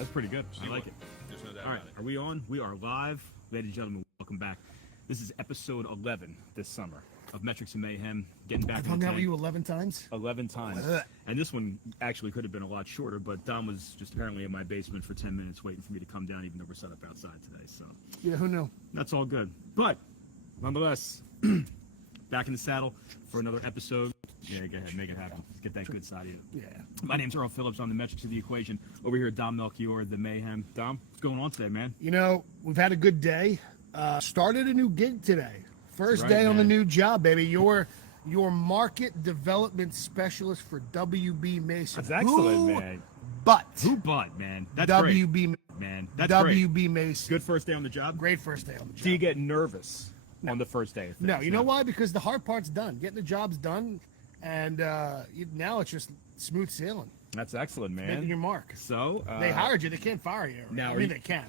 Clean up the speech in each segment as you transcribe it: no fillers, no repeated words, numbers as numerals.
That's pretty good. I like it. There's no doubt All right, about it. are we on? We are live. Ladies and gentlemen, welcome back. This is episode 11 this summer of Metrics and Mayhem. Getting back I've in hung the out with tank. you 11 times. 11 times. Ugh. And this one actually could have been a lot shorter, but Dom was just apparently in my basement for 10 minutes waiting for me to come down, even though we're set up outside today. So Yeah, who knew? that's all good. But nonetheless, back in the saddle for another episode. Yeah, go ahead, make it happen. Let's get that good side of you. Yeah. My name's Earl Phillips. I'm the Metrics of the Equation. Over here, Dom Melchior, the Mayhem. Dom, what's going on today, man? You know, we've had a good day. Started a new gig today. First Right, day on the man. new job, baby. Your market development specialist for WB Mason. That's excellent, Who man. But Who but, man? That's WB great, man. That's great. WB Mason. Good first day on the job? Great first day on the job. Do you get nervous on the first day of things? No, you know why? Because the hard part's done. Getting the job's done, and now it's just smooth sailing. That's excellent, Making man. your mark. So They hired you. They can't fire you. now I are mean, you- they can.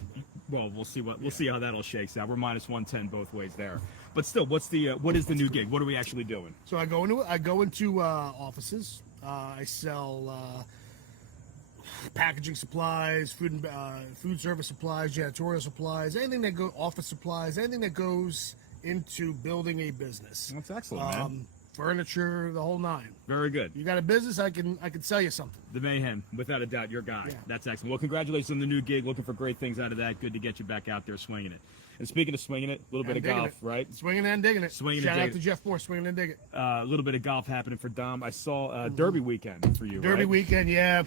well, we'll see how that all shakes out. We're minus 110 both ways there. But still, what is the new gig? What are we actually doing? So I go into offices. I sell packaging supplies, food service supplies, janitorial supplies, anything that office supplies, anything that goes into building a business. That's excellent, man. Furniture, the whole nine. Very good. You got a business, I can sell you something. The Mayhem, without a doubt, your guy. Yeah. That's excellent. Well, congratulations on the new gig. Looking for great things out of that. Good to get you back out there swinging it. And speaking of swinging it, a little bit of digging golf, it. right? Swinging and digging it. Swinging and Shout out digging to Jeff Moore, swinging and digging it. A little bit of golf happening for Dom. I saw Derby weekend for you, Derby right? weekend, yeah.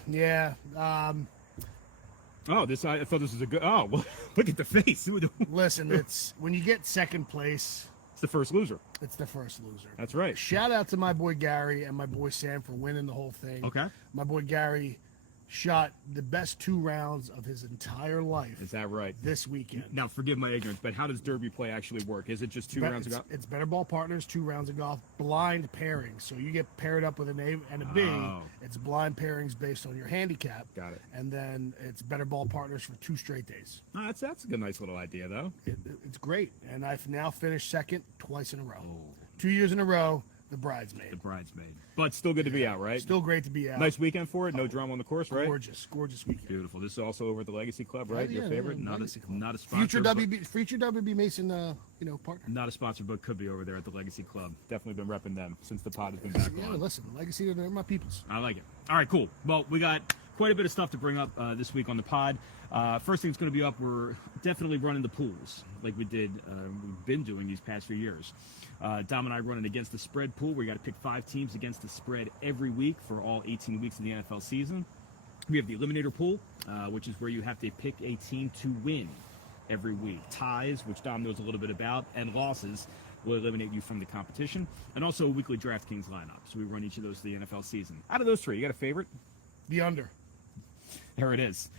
Oh, I thought this was a good. Oh, well, look at the face. Listen, it's when you get second place, It's the first loser. it's the first loser. That's right. Shout out to my boy Gary and my boy Sam for winning the whole thing. Okay. My boy Gary shot the best 2 rounds of his entire life Is that right? this weekend. Now, forgive my ignorance, but how does Derby play actually work? Is it just two rounds of golf? It's better ball partners, 2 rounds of golf, blind pairing. So you get paired up with an A and a B. Oh. It's blind pairings based on your handicap. Got it. And then it's better ball partners for 2 straight days. Oh, that's a good, nice little idea, though. It's great. And I've now finished second twice in a row. Oh. 2 years in a row, the The bridesmaid. bridesmaid. But still good to be out, right? Still great to be out. Nice weekend for it. No drama on the course, right? Gorgeous weekend. Beautiful. This is also over at the Legacy Club, right? Yeah, Your favorite? yeah, Not Legacy a Club. not a sponsor. Future WB Mason, partner. Not a sponsor, but could be over there at the Legacy Club. Definitely been repping them since the pod has been back Yeah, on. listen, Legacy, they're my peoples. I like it. All right, cool. Well, we got quite a bit of stuff to bring up this week on the pod. First thing that's going to be up, we're definitely running the pools like we've been doing these past few years. Dom and I running against the spread pool. We got to pick 5 teams against the spread every week for all 18 weeks of the NFL season. We have the eliminator pool, which is where you have to pick a team to win every week. Ties, which Dom knows a little bit about, and losses will eliminate you from the competition. And also a weekly DraftKings lineup. So we run each of those for the NFL season. Out of those 3, you got a favorite? The under. There it is.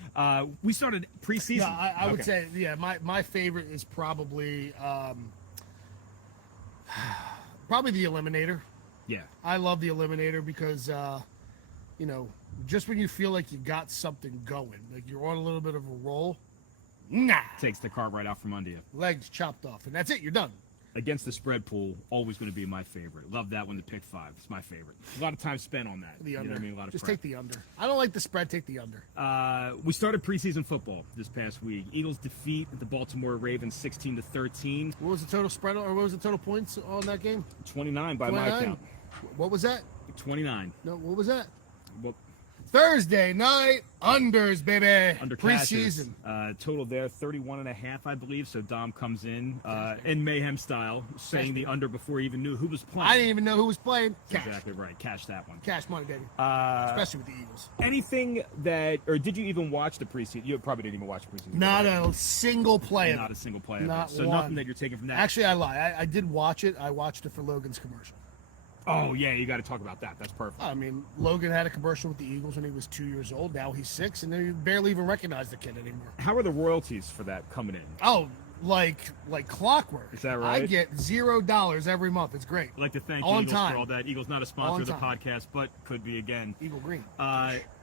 We started preseason. Yeah, I would Okay. say, my favorite is probably probably the eliminator. Yeah. I love the eliminator because, just when you feel like you got something going, like you're on a little bit of a roll, Takes the cart right out from under you. legs chopped off, and that's it. You're done. Against the spread pool, always going to be my favorite. Love that one to pick 5. It's my favorite. A lot of time spent on that. The You know under. what I mean? A lot of Just prep. take the under. I don't like the spread. Take the under. We started preseason football this past week. Eagles defeat the Baltimore Ravens 16-13, What was the total spread, or what was the total points on that game? 29 by my 29? count. What was that? 29. No, what was that? Well, Thursday night unders, baby. under Preseason. cashes. Total there 31.5, I believe. So Dom comes in Mayhem style, saying the under before he even knew who was playing. I didn't even know who was playing. Cash. Exactly right. Cash that one. Cash money, baby. Especially with the Eagles. Anything that, or did you even watch the preseason? You probably didn't even watch the preseason. Not a single play. of Not it. a single play. of it. Not So one. nothing that you're taking from that. Actually, I lie. I did watch it. I watched it for Logan's commercial. Oh yeah, you got to talk about that. That's perfect. I mean, Logan had a commercial with the Eagles when he was 2 years old. Now he's 6, and they barely even recognize the kid anymore. How are the royalties for that coming in? Oh, like clockwork. Is that right? I get $0 every month. It's great. I'd like to thank On Eagles time. for all that. Eagles not a sponsor On of the time. podcast, but could be again. Eagle Green.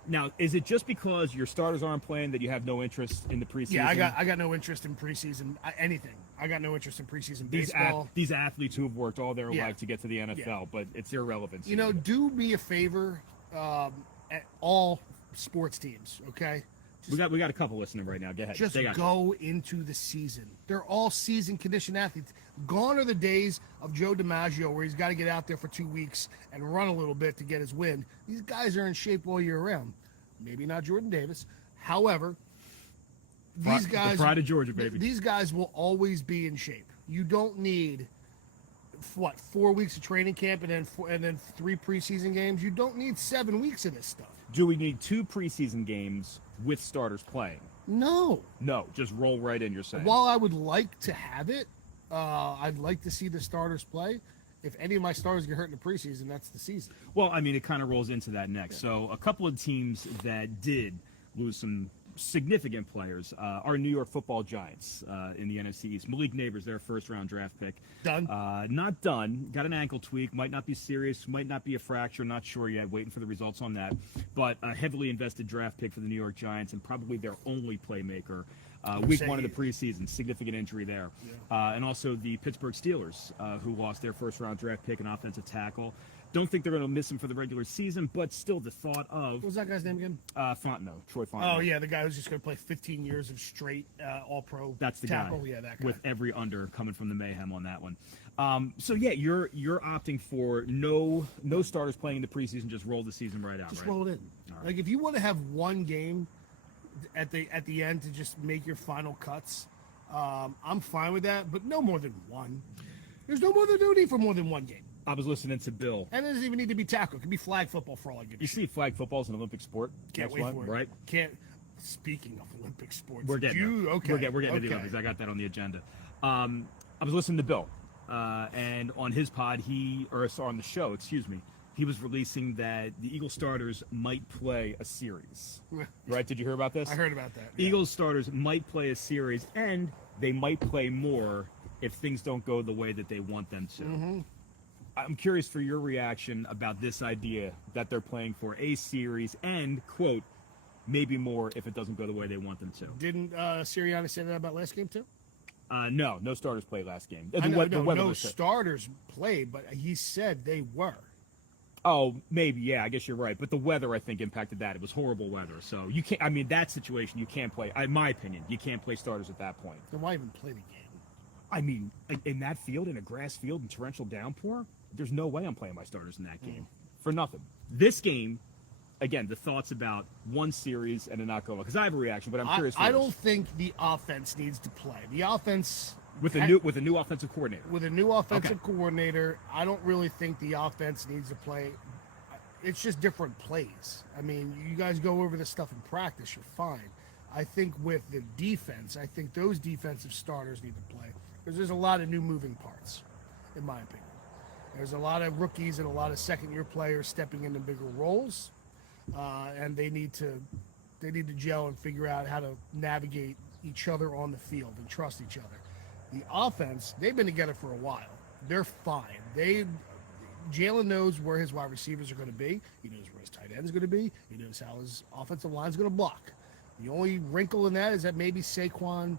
Now, is it just because your starters aren't playing that you have no interest in the preseason? Yeah, I got no interest in preseason anything. I got no interest in preseason baseball. These athletes who have worked all their Yeah. life to get to the NFL, but it's irrelevant. Do me a favor, at all sports teams, okay? We got a couple listening right now. Go ahead. Just go into the season. They're all season conditioned athletes. Gone are the days of Joe DiMaggio where he's got to get out there for 2 weeks and run a little bit to get his win. These guys are in shape all year round. Maybe not Jordan Davis. However, these guys, the pride of Georgia, baby. These guys will always be in shape. You don't need 4 weeks of training camp and then 3 preseason games. You don't need 7 weeks of this stuff. Do we need 2 preseason games with starters playing? No, just roll right in. You're saying. While I would like to have it, I'd like to see the starters play. If any of my starters get hurt in the preseason, that's the season. Well, I mean, it kind of rolls into that next. Yeah. So a couple of teams that did lose some significant players are New York Football Giants in the NFC East. Malik Neighbors, their first-round draft pick. Done? Not done. Got an ankle tweak. Might not be serious. Might not be a fracture. Not sure yet. Waiting for the results on that. But a heavily invested draft pick for the New York Giants and probably their only playmaker. Week 1 of the preseason, significant injury there. Yeah. And also the Pittsburgh Steelers, who lost their first-round draft pick and offensive tackle. Don't think they're going to miss him for the regular season, but still the thought of... What was that guy's name again? Fontenot, Troy Fontenot. Oh, yeah, the guy who's just going to play 15 years of straight all-pro That's the tackle. guy. Yeah, that guy. With every under coming from the Mayhem on that one. So, yeah, you're opting for no starters playing in the preseason, just roll the season right out, Just right? roll it in. Right. Like, if you want to have one game at the end to just make your final cuts, I'm fine with that, but no more than one. There's no need for more than one game. I was listening to Bill. And it doesn't even need to be tackle. It can be flag football for all I give a shit. See, flag football is an Olympic sport. Can't wait for it. Right? Speaking of Olympic sports, we're getting to the Olympics. I got that on the agenda. I was listening to Bill, and on his pod, on the show, he was releasing that the Eagles starters might play a series. Right? Did you hear about this? I heard about that. Yeah. Eagles starters might play a series, and they might play more if things don't go the way that they want them to. Mm-hmm. I'm curious for your reaction about this idea that they're playing for a series and, quote, maybe more if it doesn't go the way they want them to. Didn't Sirianni say that about last game, too? No starters played last game. No starters played, but he said they were. Oh, maybe, yeah, I guess you're right. But the weather, I think, impacted that. It was horrible weather. So you can't, that situation, you can't play, in my opinion, you can't play starters at that point. Then why even play the game? In that field, in a grass field, in torrential downpour, there's no way I'm playing my starters in that game. For nothing. This game, again, the thoughts about one series and a not going, because I have a reaction, but I'm curious. I don't think the offense needs to play. The offense with a new offensive coordinator. With a new offensive coordinator, I don't really think the offense needs to play. It's just different plays. You guys go over this stuff in practice, you're fine. I think with the defense, those defensive starters need to play. Because there's a lot of new moving parts, in my opinion. There's a lot of rookies and a lot of second-year players stepping into bigger roles, and they need to gel and figure out how to navigate each other on the field and trust each other. The offense, they've been together for a while. They're fine. Jalen knows where his wide receivers are going to be. He knows where his tight end is going to be. He knows how his offensive line is going to block. The only wrinkle in that is that maybe Saquon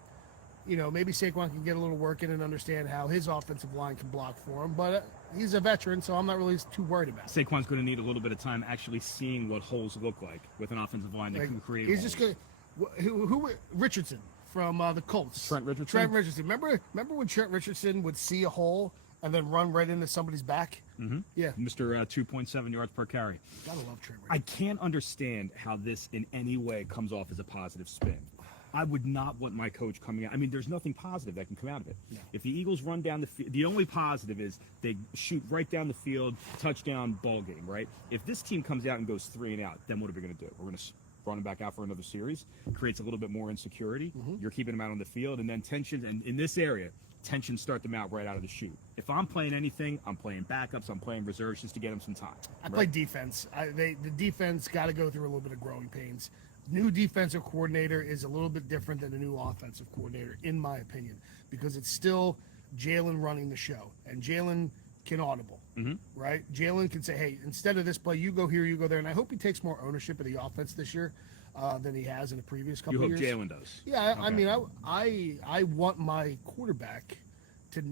can get a little work in and understand how his offensive line can block for him. But he's a veteran, so I'm not really too worried about it. Saquon's going to need a little bit of time actually seeing what holes look like with an offensive line that can create He's holes. just going to – who Richardson from the Colts. Trent Richardson? Remember when Trent Richardson would see a hole and then run right into somebody's back? Mm-hmm. Yeah. Mr. 2.7 yards per carry. Gotta love Trent Richardson. I can't understand how this in any way comes off as a positive spin. I would not want my coach coming out. There's nothing positive that can come out of it. No. If the Eagles run down the field, the only positive is they shoot right down the field, touchdown, ball game, right? If this team comes out and goes 3 and out, then what are we going to do? We're going to run them back out for another series. Creates a little bit more insecurity. Mm-hmm. You're keeping them out on the field, and then tensions. And in this area, tensions start them out right out of the chute. If I'm playing anything, I'm playing backups, I'm playing reserves just to get them some time. I play defense. The defense got to go through a little bit of growing pains. New defensive coordinator is a little bit different than a new offensive coordinator, in my opinion, because it's still Jalen running the show, and Jalen can audible, right? Jalen can say, hey, instead of this play, you go here, you go there, and I hope he takes more ownership of the offense this year than he has in the previous couple of years. You hope Jalen does? Yeah, okay. I want my quarterback to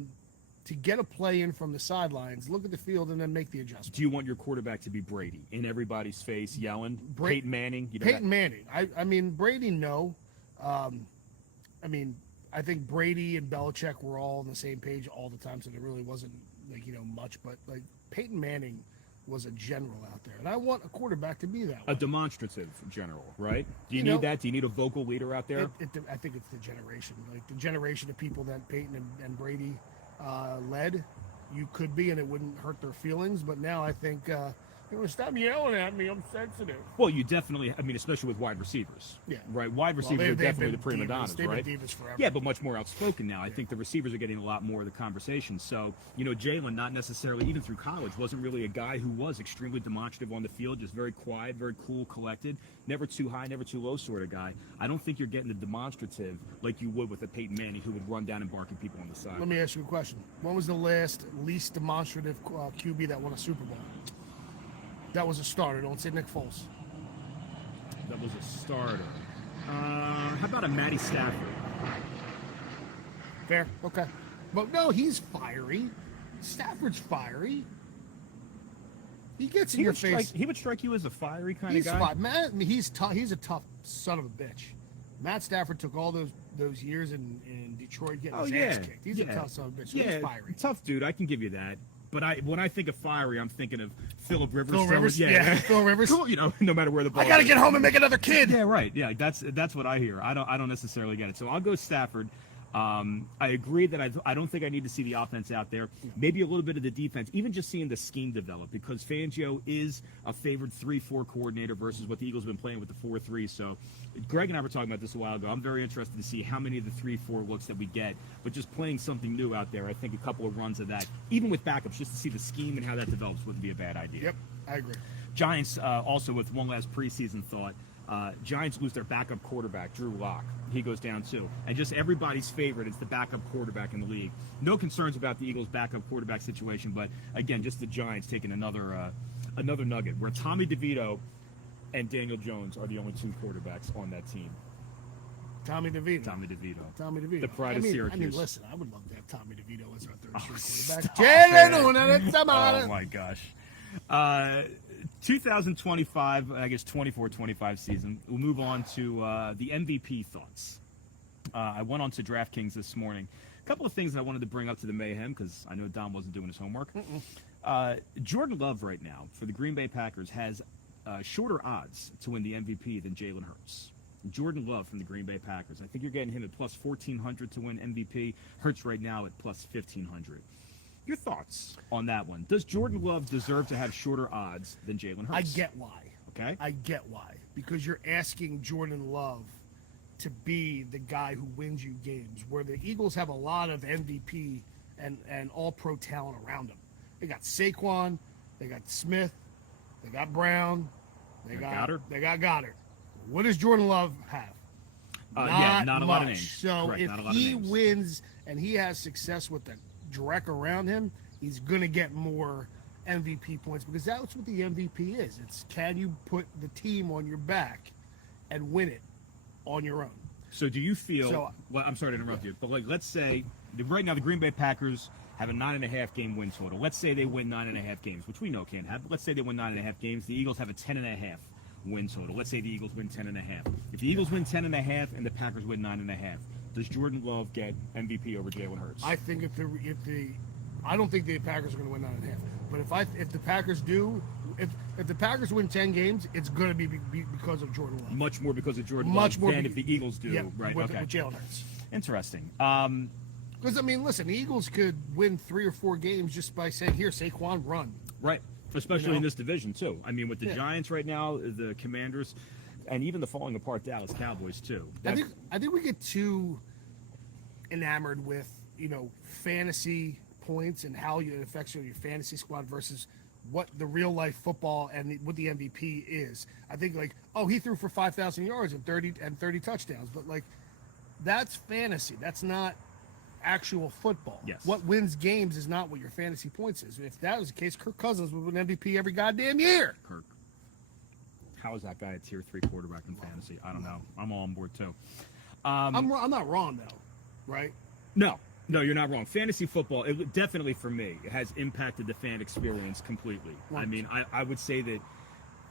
to get a play in from the sidelines, look at the field, and then make the adjustment. Do you want your quarterback to be Brady in everybody's face, yelling? Peyton Manning? Peyton Manning. I mean, Brady, no. I mean, I think Brady and Belichick were all on the same page all the time, so there really wasn't, like, much. But, like, Peyton Manning was a general out there. And I want a quarterback to be that way. A demonstrative general, right? Do you need that? Do you need a vocal leader out there? I think it's the generation. Like, the generation of people that Peyton and Brady led, you could be, and it wouldn't hurt their feelings. But now I think, stop yelling at me. I'm sensitive. Well, you definitely, I mean, especially with wide receivers. Yeah. Right? Wide receivers are definitely the prima donnas, they've right? been divas forever. Yeah, but much more outspoken now. I think the receivers are getting a lot more of the conversation. So, Jalen, not necessarily, even through college, wasn't really a guy who was extremely demonstrative on the field, just very quiet, very cool, collected, never too high, never too low sort of guy. I don't think you're getting the demonstrative like you would with a Peyton Manning who would run down and bark at people on the side. Let me ask you a question. When was the least demonstrative QB that won a Super Bowl? That was a starter. Don't say Nick Foles. That was a starter. How about a Matty Stafford? Fair. Okay. But no, he's fiery. Stafford's fiery. He gets in your face. He would strike you as a fiery kind of guy. He's tough. He's a tough son of a bitch. Matt Stafford took all those years in Detroit getting his ass kicked. He's a tough son of a bitch. So he's fiery. Tough dude. I can give you that. But when I think of fiery, I'm thinking of Phillip Rivers. Phil Rivers, yeah. Phil Rivers. Cool, no matter where the ball. I gotta get home and make another kid. Yeah, right. Yeah, that's what I hear. I don't necessarily get it. So I'll go Stafford. I agree that I don't think I need to see the offense out there. Maybe a little bit of the defense, even just seeing the scheme develop, because Fangio is a favored 3-4 coordinator versus what the Eagles have been playing with the 4-3. So Greg and I were talking about this a while ago. I'm very interested to see how many of the 3-4 looks that we get, but just playing something new out there. I think a couple of runs of that, even with backups, just to see the scheme and how that develops wouldn't be a bad idea. Yep, I agree. Giants also with one last preseason thought. Giants lose their backup quarterback, Drew Lock. He goes down too. And just everybody's favorite is the backup quarterback in the league. No concerns about the Eagles' backup quarterback situation, but again, just the Giants taking another nugget where Tommy DeVito and Daniel Jones are the only two quarterbacks on that team. Tommy DeVito. The pride of Syracuse. I mean, listen, I would love to have Tommy DeVito as our third string quarterback. Oh, my gosh. 2025, I guess 24-25 season. We'll move on to the MVP thoughts. I went on to DraftKings this morning. A couple of things that I wanted to bring up to the Mayhem because I know Don wasn't doing his homework. Jordan Love right now for the Green Bay Packers has shorter odds to win the MVP than Jalen Hurts. Jordan Love from the Green Bay Packers. I think you're getting him at plus 1,400 to win MVP. Hurts right now at plus 1,500. Your thoughts on that one? Does Jordan Love deserve to have shorter odds than Jalen Hurts? I get why. Okay. I get why. Because you're asking Jordan Love to be the guy who wins you games, where the Eagles have a lot of MVP and all-pro talent around them. They got Saquon, they got Smith, they got Brown, they got Goddard. What does Jordan Love have? Not a lot of names. So Correct, if he wins and he has success with the direct around him, he's going to get more MVP points because that's what the MVP is. It's can you put the team on your back and win it on your own. So do you feel, well, I'm sorry to interrupt you, but like let's say right now the Green Bay Packers have a 9.5 game win total. Let's say they win 9.5 games, which we know can't happen. Let's say they win 9.5 games. The Eagles have a 10.5 win total. Let's say the Eagles win 10.5. If the Eagles win 10.5 and the Packers win 9.5, does Jordan Love get MVP over Jalen Hurts? I think I don't think the Packers are going to win 9.5. But if the Packers do, if the Packers win 10 games, it's going to be because of Jordan Love. Much more because of Jordan Love than if the Eagles do. Yeah, right? With Jalen Hurts. Interesting. Because I mean, listen, the Eagles could win 3 or 4 games just by saying, "Here, Saquon, run." Right. Especially in this division too. I mean, with the Giants right now, the Commanders. And even the falling apart Dallas Cowboys too. I think we get too enamored with fantasy points and how it affects your fantasy squad versus what the real life football and what the MVP is. I think he threw for 5,000 yards and 30 touchdowns, but that's fantasy. That's not actual football. Yes. What wins games is not what your fantasy points is. If that was the case, Kirk Cousins would win MVP every goddamn year. Kirk. How is that guy a tier 3 quarterback in fantasy? I don't know. I'm all on board too. I'm not wrong though, right? No, No, you're not wrong. Fantasy football, definitely for me, it has impacted the fan experience completely. I mean, I would say that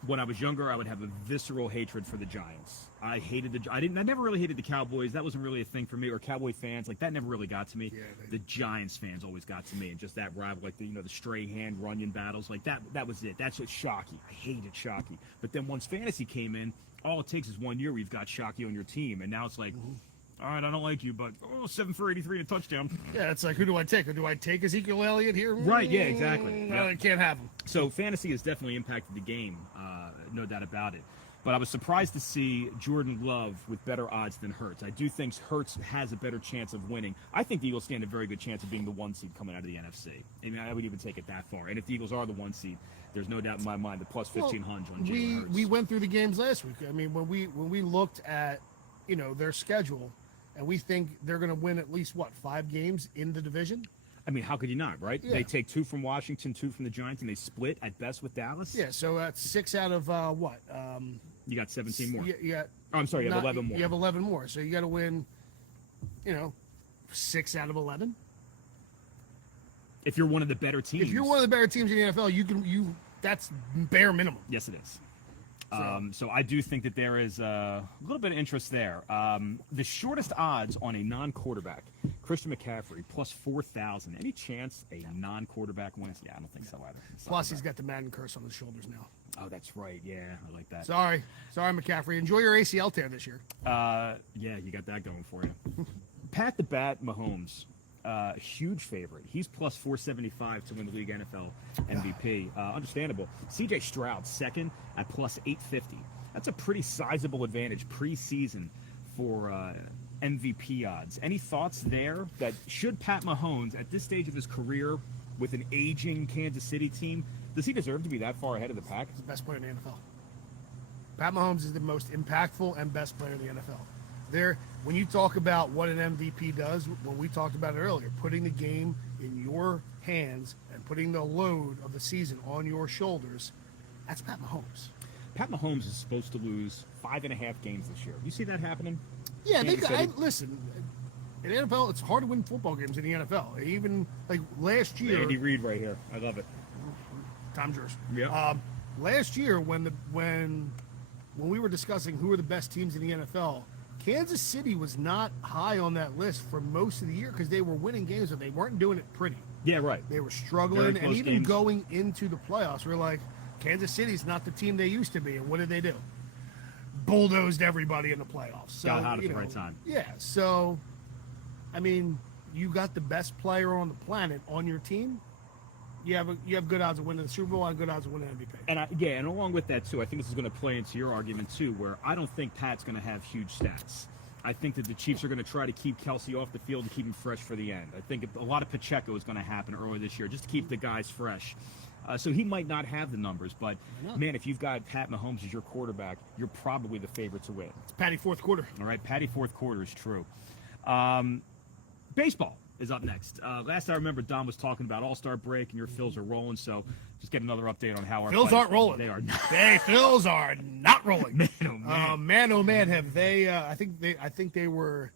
when I was younger, I would have a visceral hatred for the Giants. I never really hated the Cowboys. That wasn't really a thing for me. Or Cowboy fans, like that never really got to me. Yeah, the Giants fans always got to me, and just that rival, like the Strahan Runyon battles, like that. That was it. That's just Shockey. I hated Shockey. But then once fantasy came in, all it takes is 1 year where you've got Shockey on your team, and now it's like. All right, I don't like you, but 7 for 83 and a touchdown. Yeah, it's like, who do I take? Or do I take Ezekiel Elliott here? Right, yeah, exactly. No, I can't have him. So fantasy has definitely impacted the game, no doubt about it. But I was surprised to see Jordan Love with better odds than Hurts. I do think Hurts has a better chance of winning. I think the Eagles stand a very good chance of being the 1 seed coming out of the NFC. I mean, I would even take it that far. And if the Eagles are the 1 seed, there's no doubt in my mind the plus 1,500 on Jalen Hurts. We went through the games last week. I mean, when we looked at their schedule. And we think they're going to win at least, 5 games in the division? I mean, how could you not, right? Yeah. They take 2 from Washington, 2 from the Giants, and they split at best with Dallas? Yeah, so that's 6 out of what? You got 17 more. You got, oh, I'm sorry, you have 11 more. You have 11 more. So you got to win, 6 out of 11. If you're one of the better teams. If you're one of the better teams in the NFL, that's bare minimum. Yes, it is. So I do think that there is a little bit of interest there. The shortest odds on a non-quarterback, Christian McCaffrey, plus 4,000. Any chance a non-quarterback wins? Yeah, I don't think so either. Plus, he's got the Madden curse on his shoulders now. Oh, that's right. Yeah, I like that. Sorry, McCaffrey. Enjoy your ACL tear this year. Yeah, you got that going for you. Pat the Bat Mahomes. Huge favorite. He's plus 475 to win the league NFL MVP. Understandable. CJ Stroud second at plus 850. That's a pretty sizable advantage preseason for MVP odds. Any thoughts there? That should Pat Mahomes at this stage of his career with an aging Kansas City team, does he deserve to be that far ahead of the pack? He's the best player in the NFL. Pat Mahomes is the most impactful and best player in the NFL. When you talk about what an MVP does, when we talked about it earlier, putting the game in your hands and putting the load of the season on your shoulders, that's Pat Mahomes. Pat Mahomes is supposed to lose 5.5 games this year. You see that happening? Yeah, listen. In the NFL, it's hard to win football games in the NFL. Even like last year, Andy Reid right here. I love it. Tom Jers. Yeah. Last year, when we were discussing who are the best teams in the NFL. Kansas City was not high on that list for most of the year because they were winning games, but they weren't doing it pretty. Yeah, right. They were struggling, and even games. Going into the playoffs, we're like, Kansas City's not the team they used to be. And what did they do? Bulldozed everybody in the playoffs. So, got hot at the right time. Yeah, so, I mean, you got the best player on the planet on your team. You have good odds of winning the Super Bowl and good odds of winning MVP. And along with that too, I think this is going to play into your argument too, where I don't think Pat's going to have huge stats. I think that the Chiefs are going to try to keep Kelsey off the field to keep him fresh for the end. I think a lot of Pacheco is going to happen early this year just to keep the guys fresh. So he might not have the numbers, but man, if you've got Pat Mahomes as your quarterback, you're probably the favorite to win. It's Patty fourth quarter. All right, Patty fourth quarter is true. Baseball is up next. Last I remember, Don was talking about All-Star break, and your Phils are rolling. So just get another update on how our Phils aren't rolling. They are not. Phils are not rolling. Man, oh man. Have they? I think they were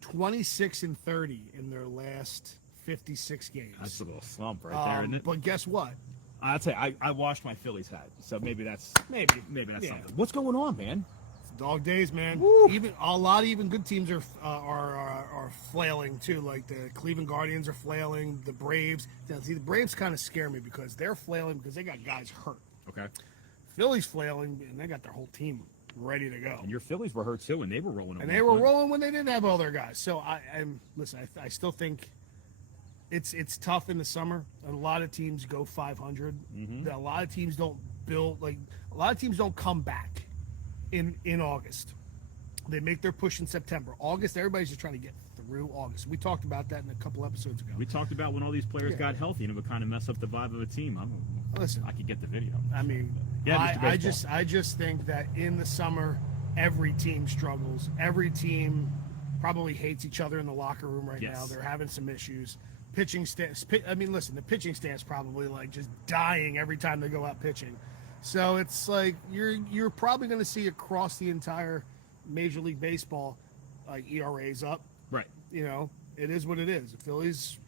26-30 in their last 56 games. That's a little slump right there, isn't it? But guess what? I'll tell you, I washed my Phillies hat, so maybe that's something. What's going on, man? Dog days, man. Woo. Even a lot of good teams are flailing too. Like the Cleveland Guardians are flailing. The Braves. Now, see, the Braves kind of scare me because they're flailing because they got guys hurt. Okay. Phillies flailing and they got their whole team ready to go. And your Phillies were hurt too, and they were rolling. And they were rolling when they didn't have all their guys. So I still think it's tough in the summer. A lot of teams go 500. Mm-hmm. A lot of teams don't come back in August. They make their push in September. August, everybody's just trying to get through August. We talked about that in a couple episodes ago. We talked about when all these players got healthy and it would kind of mess up the vibe of a team. Listen, I could get the video. I mean, I just think that in the summer, every team struggles. Every team probably hates each other in the locker room right now. They're having some issues. Pitching stance. I mean, listen, the pitching stance probably like just dying every time they go out pitching. So it's like you're probably going to see across the entire Major League Baseball, like ERAs up. Right. You know, It is what it is. The Phillies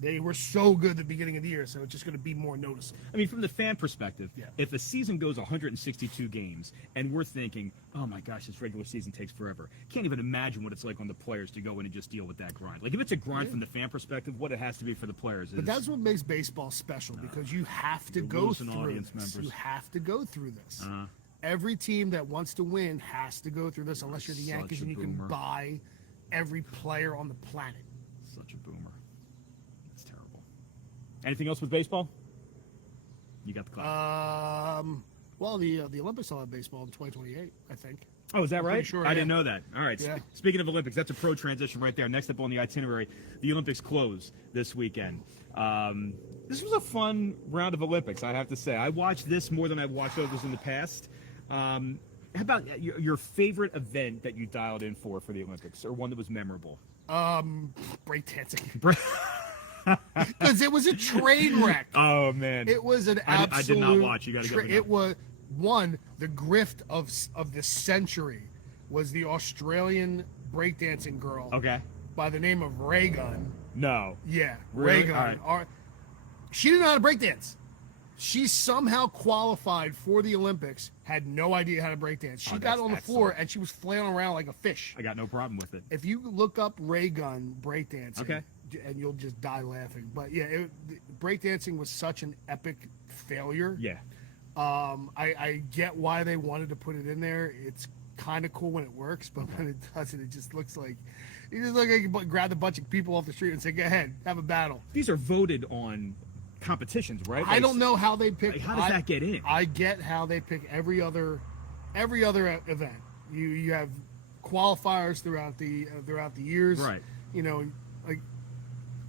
they were so good at the beginning of the year, so it's just going to be more noticeable. I mean, from the fan perspective, Yeah. if a season goes 162 games and we're thinking, oh my gosh, this regular season takes forever, can't even imagine what it's like on the players to go in and just deal with that grind. Like, if it's a grind from the fan perspective, what it has to be for the players is... But that's what makes baseball special, because you have to You're go losing through audience this. members. You have to go through this. Uh-huh. Every team that wants to win has to go through this, unless you're the Such Yankees a and you can boomer. buy every player on the planet. Such a boomer. It's terrible. Anything else with baseball? You got the clock. Well, the Olympics will have baseball in 2028, I think. Oh, is that right? sure, I yeah. didn't know that. All right. Yeah. Speaking of Olympics, that's a pro transition right there. Next up on the itinerary, the Olympics close this weekend. This was a fun round of Olympics, I have to say. I watched this more than I've watched others in the past. How about your favorite event that you dialed in for the Olympics, or one that was memorable? Breakdancing. Because it was a train wreck. Oh, man. It was an absolute... I did not watch. You got to go. It was, the grift of the century was the Australian breakdancing girl Okay. by the name of Ray Gun. No. Yeah, Really? Ray Gun. She didn't know how to breakdance. She somehow qualified for the Olympics, had no idea how to breakdance. She got on the floor and she was flailing around like a fish. I got no problem with it. If you look up Ray Gun breakdancing, Okay. and you'll just die laughing. But yeah, breakdancing was such an epic failure. Yeah. I get why they wanted to put it in there. It's kind of cool when it works, but when it doesn't, it just looks like you just look like you grabbed a bunch of people off the street and say, "Go ahead, have a battle." These are voted on competitions, right? I don't know how they pick. Like, how does that get in? I get how they pick every other event. You have qualifiers throughout the years, Right. You know, like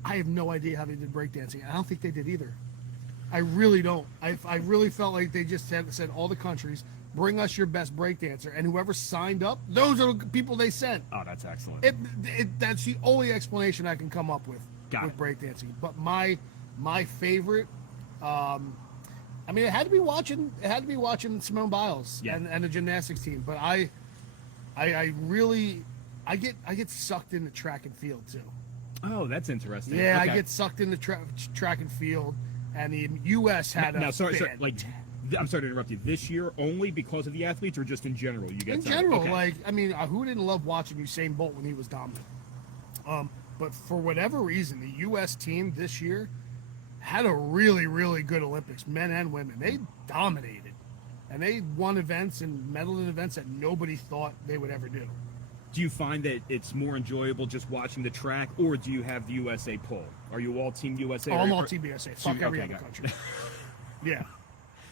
I have no idea how they did breakdancing. I don't think they did either. I really don't. I really felt like they just said all the countries, bring us your best breakdancer, and whoever signed up, those are the people they sent. Oh, that's excellent. That's the only explanation I can come up with breakdancing. But my favorite, I mean, it had to be watching Simone Biles and the gymnastics team. But I get sucked into track and field too. Oh, that's interesting. Yeah, Okay. I get sucked into track and field, and the U.S. had I'm sorry to interrupt you. This year only because of the athletes, or just in general? You get in some? general, Okay. like I mean, who didn't love watching Usain Bolt when he was dominant? But for whatever reason, the U.S. team this year had a really, really good Olympics, men and women. They dominated, and they won events and medaled in events that nobody thought they would ever do. Do you find that it's more enjoyable just watching the track, or do you have the USA pull? Are you all Team USA? I'm all Team USA. Fuck every other got it. country. Yeah.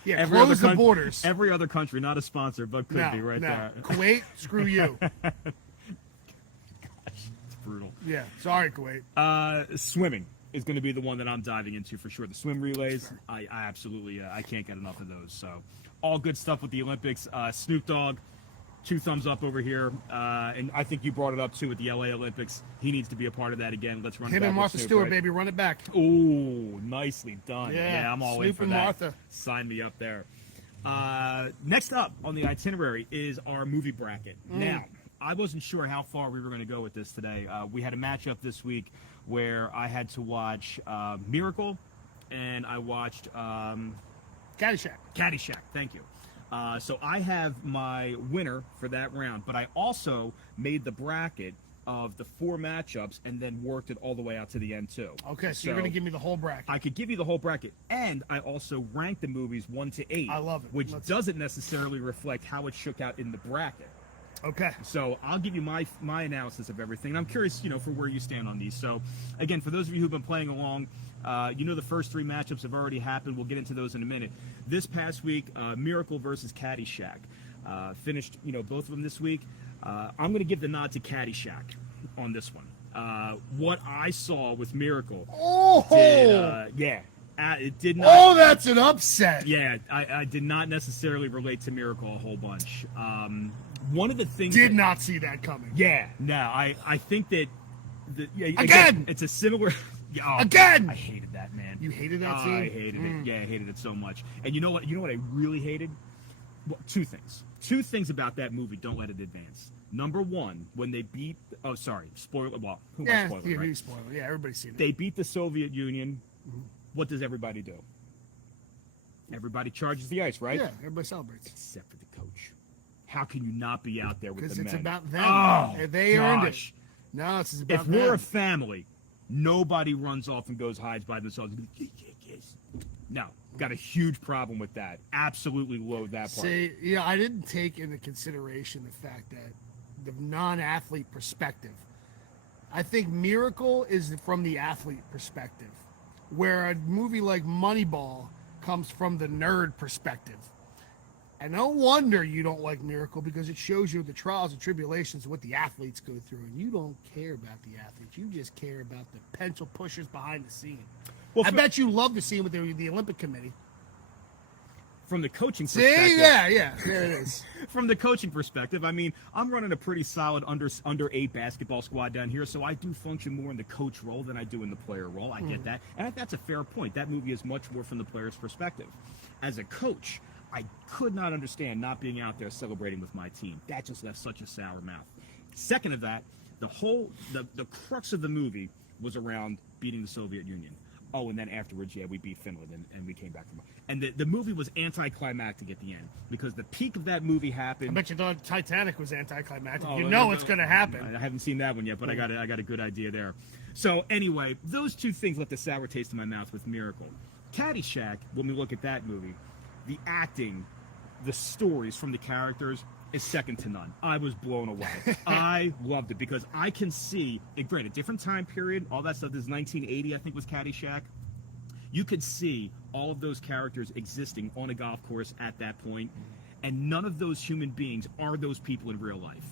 Yeah, Every close other the borders. Every other country, not a sponsor, but could be right there. Kuwait, screw you. It's brutal. Yeah, sorry, Kuwait. Swimming is going to be the one that I'm diving into for sure. The swim relays, I absolutely, I can't get enough of those. So, all good stuff with the Olympics. Snoop Dogg, 2 thumbs up over here. And I think you brought it up too with the LA Olympics. He needs to be a part of that again. Let's run it Him back and with Martha Snoop, Stewart, right? baby, run it back. Ooh, nicely done. Yeah, I'm all in Snoop for and that. Martha. Sign me up there. Next up on the itinerary is our movie bracket. Now, I wasn't sure how far we were going to go with this today. We had a matchup this week where I had to watch Miracle, and I watched Caddyshack. Thank you. So I have my winner for that round, but I also made the bracket of the 4 matchups and then worked it all the way out to the end too. Okay, so you're going to give me the whole bracket. I could give you the whole bracket, and I also ranked the movies 1 to 8. I love it. Which doesn't necessarily reflect how it shook out in the bracket. Okay. So I'll give you my analysis of everything. And I'm curious, for where you stand on these. So again, for those of you who've been playing along, the first 3 matchups have already happened. We'll get into those in a minute. This past week, Miracle versus Caddyshack. Finished, both of them this week. I'm going to give the nod to Caddyshack on this one. What I saw with Miracle. It did not. Oh, that's an upset. Yeah, I did not necessarily relate to Miracle a whole bunch. One of the things did not see that coming. Yeah, no, I think that again it's a similar. Again, I hated that, man. You hated that scene? I hated it. Yeah, I hated it so much. And you know what? You know what I really hated? Well, two things. Two things about that movie. Don't let it advance. Number one, when they beat. Oh, sorry. Spoiler. Well, who am I Yeah, spoiling, right? spoiler. Yeah, everybody's seen it. They beat the Soviet Union. What does everybody do? Everybody charges the ice, right? Yeah, everybody celebrates. Except for the coach. How can you not be out there with the Because men? it's about them. Oh, They earned it. gosh. No, it's about If them. we're a family, nobody runs off and goes hides by themselves. No, got a huge problem with that. Absolutely loathe that part. See, I didn't take into consideration the fact that the non-athlete perspective. I think Miracle is from the athlete perspective, where a movie like Moneyball comes from the nerd perspective. And no wonder you don't like Miracle, because it shows you the trials and tribulations of what the athletes go through, and you don't care about the athletes. You just care about the pencil pushers behind the scene. Well, I bet you love the scene with the Olympic Committee. From the coaching perspective. See, yeah, there it is. From the coaching perspective, I mean, I'm running a pretty solid under 8 basketball squad down here, so I do function more in the coach role than I do in the player role. I get that, and that's a fair point. That movie is much more from the player's perspective. As a coach, I could not understand not being out there celebrating with my team. That just left such a sour mouth. Second of that, the crux of the movie was around beating the Soviet Union. Oh, and then afterwards, we beat Finland, and we came back from. And the movie was anticlimactic at the end, because the peak of that movie happened. I bet you thought Titanic was anticlimactic. Oh, It's going to happen. I haven't seen that one yet, but I got a good idea there. So anyway, those two things left a sour taste in my mouth with Miracle. Caddyshack, when we look at that movie, the acting, the stories from the characters is second to none. I was blown away. I loved it, because I can see, granted, different time period, all that stuff. This is 1980, I think, was Caddyshack. You could see all of those characters existing on a golf course at that point, and none of those human beings are those people in real life.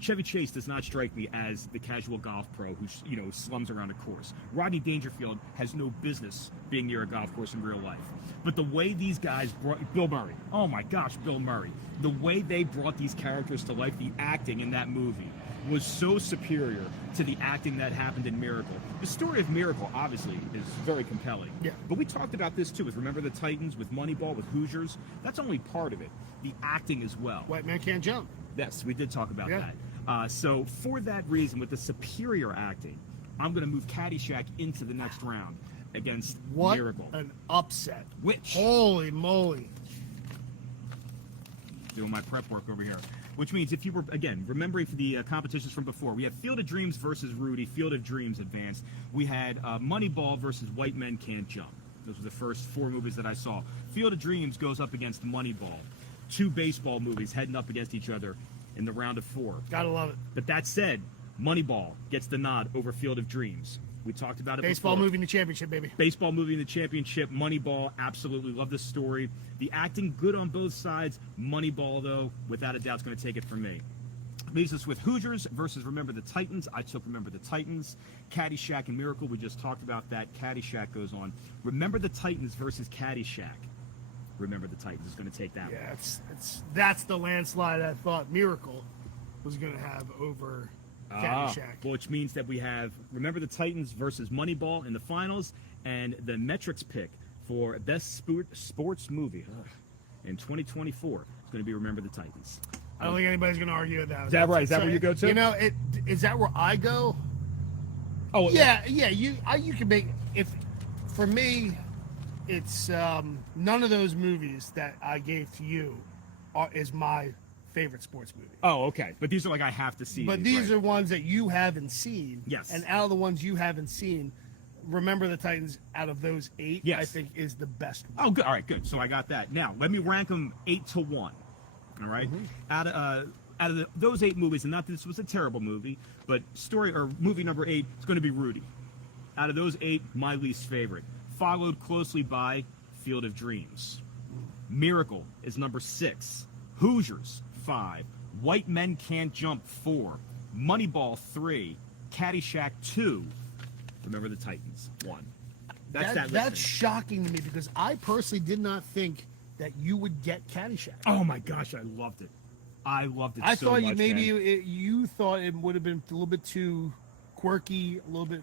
Chevy Chase does not strike me as the casual golf pro who slums around a course. Rodney Dangerfield has no business being near a golf course in real life. But the way these guys brought Bill Murray, oh my gosh, Bill Murray, the way they brought these characters to life, the acting in that movie was so superior to the acting that happened in Miracle. The story of Miracle, obviously, is very compelling. Yeah. But we talked about this too with Remember the Titans, with Moneyball, with Hoosiers. That's only part of it. The acting as well. White man can't jump. Yes, we did talk about Yeah. that. So for that reason, with the superior acting, I'm going to move Caddyshack into the next round against What Miracle. an upset. Which, Holy moly. doing my prep work over here, which means if you were, again, remembering for the competitions from before, we have Field of Dreams versus Rudy, Field of Dreams advanced. We had Moneyball versus White Men Can't Jump. Those were the first 4 movies that I saw. Field of Dreams goes up against Moneyball. 2 baseball movies heading up against each other in the round of 4. Gotta love it. But that said, Moneyball gets the nod over Field of Dreams. We talked about it Baseball before. movie in the championship, baby. Baseball movie in the championship. Moneyball, absolutely love the story. The acting, good on both sides. Moneyball, though, without a doubt, is going to take it from me. Leaves us with Hoosiers versus Remember the Titans. I took Remember the Titans. Caddyshack and Miracle, we just talked about that. Caddyshack goes on. Remember the Titans versus Caddyshack. Remember the Titans is going to take that one. Yeah, that's the landslide I thought Miracle was going to have over Caddyshack. Which means that we have Remember the Titans versus Moneyball in the finals, and the metrics pick for best sports movie in 2024 is going to be Remember the Titans. I don't think anybody's going to argue with that. Is that right? Is that where you go to? Is that where I go? Oh Yeah. You can make if for me, it's none of those movies that I gave to you is my favorite sports movie. Oh, okay. But these are like I have to see. But these are ones that you haven't seen. Yes. And out of the ones you haven't seen, Remember the Titans out of those 8, Yes. I think is the best one. Oh, good. All right, good. So I got that. Now let me rank them 8 to 1. All right? Out of those 8 movies, and not that this was a terrible movie, but movie number 8 is going to be Rudy. Out of those 8, my least favorite, followed closely by Field of Dreams. Miracle is number 6. Hoosiers 5. White Men Can't Jump 4. Moneyball 3. Caddyshack 2. Remember the Titans 1. That's shocking to me, because I personally did not think that you would get Caddyshack. Oh my gosh, I loved it. I loved it. I so thought much, you man. you thought it would have been a little bit too quirky, a little bit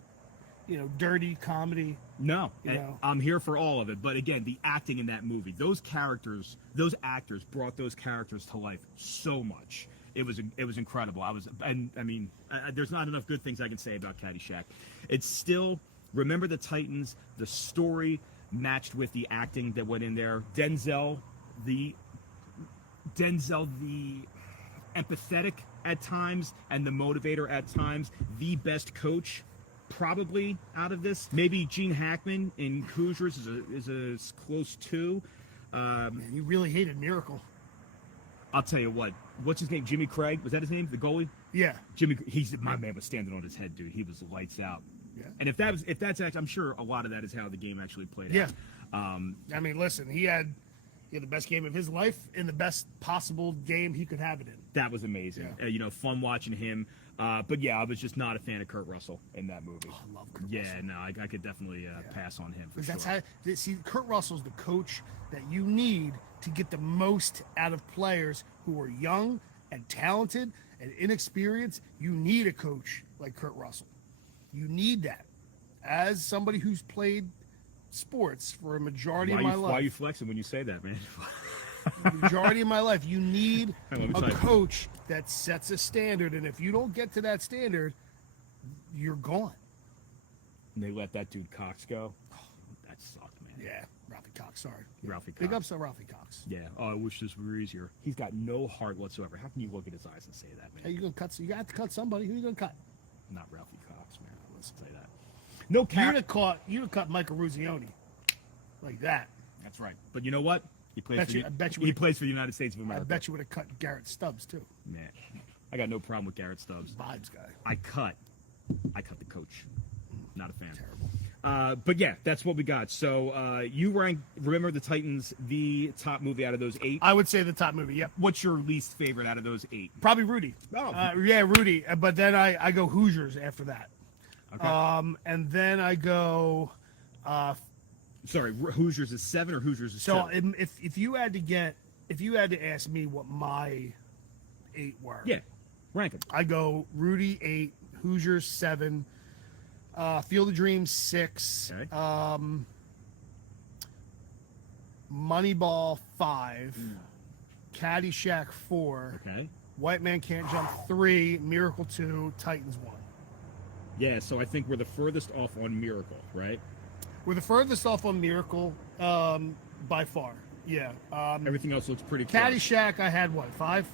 dirty comedy. No, You know. I'm here for all of it. But again, the acting in that movie, those actors brought those characters to life so much. It was incredible. There's not enough good things I can say about Caddyshack. It's still, remember the Titans, the story matched with the acting that went in there. Denzel, the empathetic at times and the motivator at times, the best coach probably out of this. Maybe Gene Hackman in Hoosiers is a close to. Man, you really hated Miracle. I'll tell you what's his name? Jimmy Craig, was that his name? The goalie? Yeah. My man was standing on his head, dude. He was lights out. Yeah. And if that's actually, I'm sure a lot of that is how the game actually played Yeah. out. Listen, he had the best game of his life in the best possible game he could have it in. That was amazing. Yeah. Fun watching him. But yeah, I was just not a fan of Kurt Russell in that movie. Oh, I love Kurt yeah, Russell. no, I could definitely pass on him for Because sure. that's how Kurt Russell's the coach that you need to get the most out of players who are young and talented and inexperienced. You need a coach like Kurt Russell. You need that. As somebody who's played sports for a majority of my life. Why are you flexing when you say that, man? Majority of my life, you need Let me a tell you. coach that sets a standard, and if you don't get to that standard, you're gone. And they let that dude Cox go. Oh, that sucked, man. Yeah, Ralphie Cox. Sorry, Ralphie Cox. Big ups to Ralphie Cox. Yeah. Oh, I wish this were easier. He's got no heart whatsoever. How can you look at his eyes and say that, man? Hey, you gonna cut? You got to cut somebody. Who you gonna cut? Not Ralphie Cox, man. Let's say that. No You'd have cut Michael Ruzioni like that. That's right. But you know what? He plays Bet for you- the, I bet you he would've- plays for the United States of I America. bet you would have cut Garrett Stubbs too. Man, I got no problem with Garrett Stubbs. Vibes guy. I cut the coach. Not a fan. Terrible. But yeah, that's what we got. So you rank Remember the Titans the top movie out of those 8. I would say the top movie. Yep. What's your least favorite out of those 8? Probably Rudy. Oh. Yeah, Rudy. But then I go Hoosiers after that. Okay. And then I go. Sorry, Hoosiers is 7 or Hoosiers is So 7? if you had to ask me what my 8 were, Yeah, rank them. I go Rudy 8, Hoosiers 7, Field of Dreams 6, Okay. Moneyball 5, Caddyshack 4, Okay. White Man Can't Jump 3, Miracle 2, Titans 1. Yeah, so I think we're the furthest off on Miracle, right? We're the furthest off on Miracle by far. Yeah. Everything else looks pretty close. Caddyshack, I had what, 5?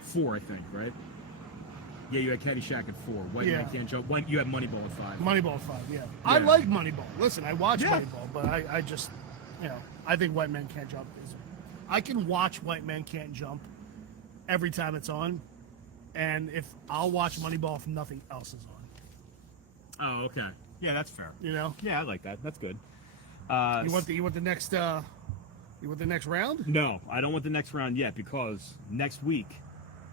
4, I think, right? Yeah, you had Caddyshack at 4. White Yeah. Man Can't Jump. You had Moneyball at 5. Moneyball 5, yeah. I Yeah. like Moneyball. Listen, I watch Yeah. Moneyball, but I just, I think White Man Can't Jump is. I can watch White Man Can't Jump every time it's on, and I'll watch Moneyball if nothing else is on. Oh, okay. Yeah, that's fair. Yeah, I like that. That's good. you want the next round? No, I don't want the next round yet because next week,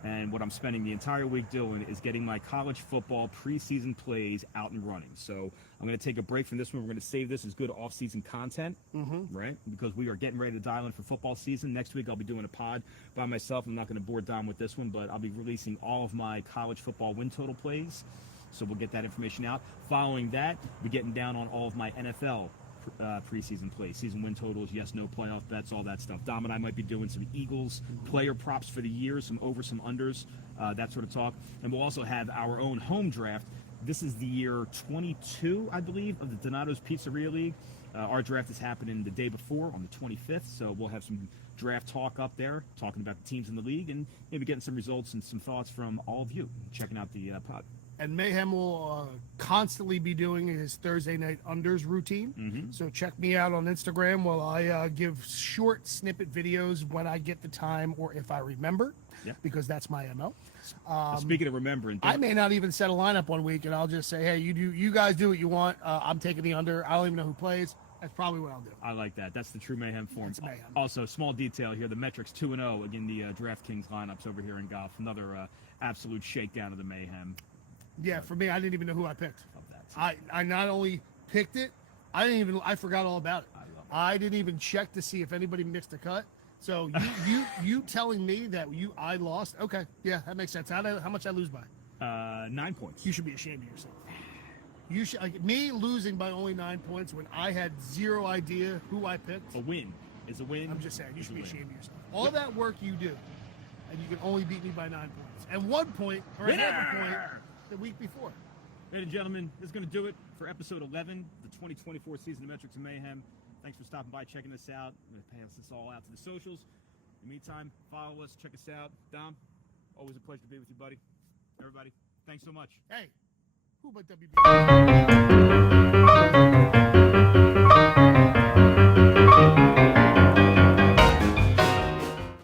and what I'm spending the entire week doing is getting my college football preseason plays out and running. So I'm going to take a break from this one. We're going to save this as good off-season content, right? Because we are getting ready to dial in for football season. Next week I'll be doing a pod by myself. I'm not going to bore Dom with this one, but I'll be releasing all of my college football win total plays. So we'll get that information out. Following that, we're getting down on all of my NFL preseason plays, season win totals, yes, no, playoff bets, all that stuff. Dom and I might be doing some Eagles player props for the year, some overs, some unders, that sort of talk. And we'll also have our own home draft. This is the year 22, I believe, of the Donato's Pizzeria League. Our draft is happening the day before on the 25th, so we'll have some draft talk up there, talking about the teams in the league, and maybe getting some results and some thoughts from all of you, checking out the pod. And Mayhem will constantly be doing his Thursday night unders routine. So check me out on Instagram while I give short snippet videos when I get the time or if I remember, because that's my MO. Speaking of remembering, I may not even set a lineup one week, and I'll just say, hey, you guys do what you want. I'm taking the under. I don't even know who plays. That's probably what I'll do. I like that. That's the true Mayhem form. That's Mayhem. Also, small detail here, the metrics 2-0 again, the DraftKings lineups over here in golf. Another absolute shakedown of the Mayhem. Yeah, for me, I didn't even know who I picked. Love that. I not only picked it, I forgot all about it. I love it. I didn't even check to see if anybody mixed a cut. So you telling me that I lost? Okay, yeah, that makes sense. How much I lose by? 9 points. You should be ashamed of yourself. You should like me losing by only 9 points when I had zero idea who I picked. A win is a win. I'm just saying, you is should a be win. ashamed of yourself. All that work you do, and you can only beat me by 9 points. And 1 point, or a half a point, the week before. Ladies and gentlemen, this is going to do it for episode 11, the 2024 season of Metrics and Mayhem. Thanks for stopping by, checking us out. I'm going to pass this all out to the socials. In the meantime, follow us, check us out. Dom, always a pleasure to be with you, buddy. Everybody, thanks so much. Hey, who but WB?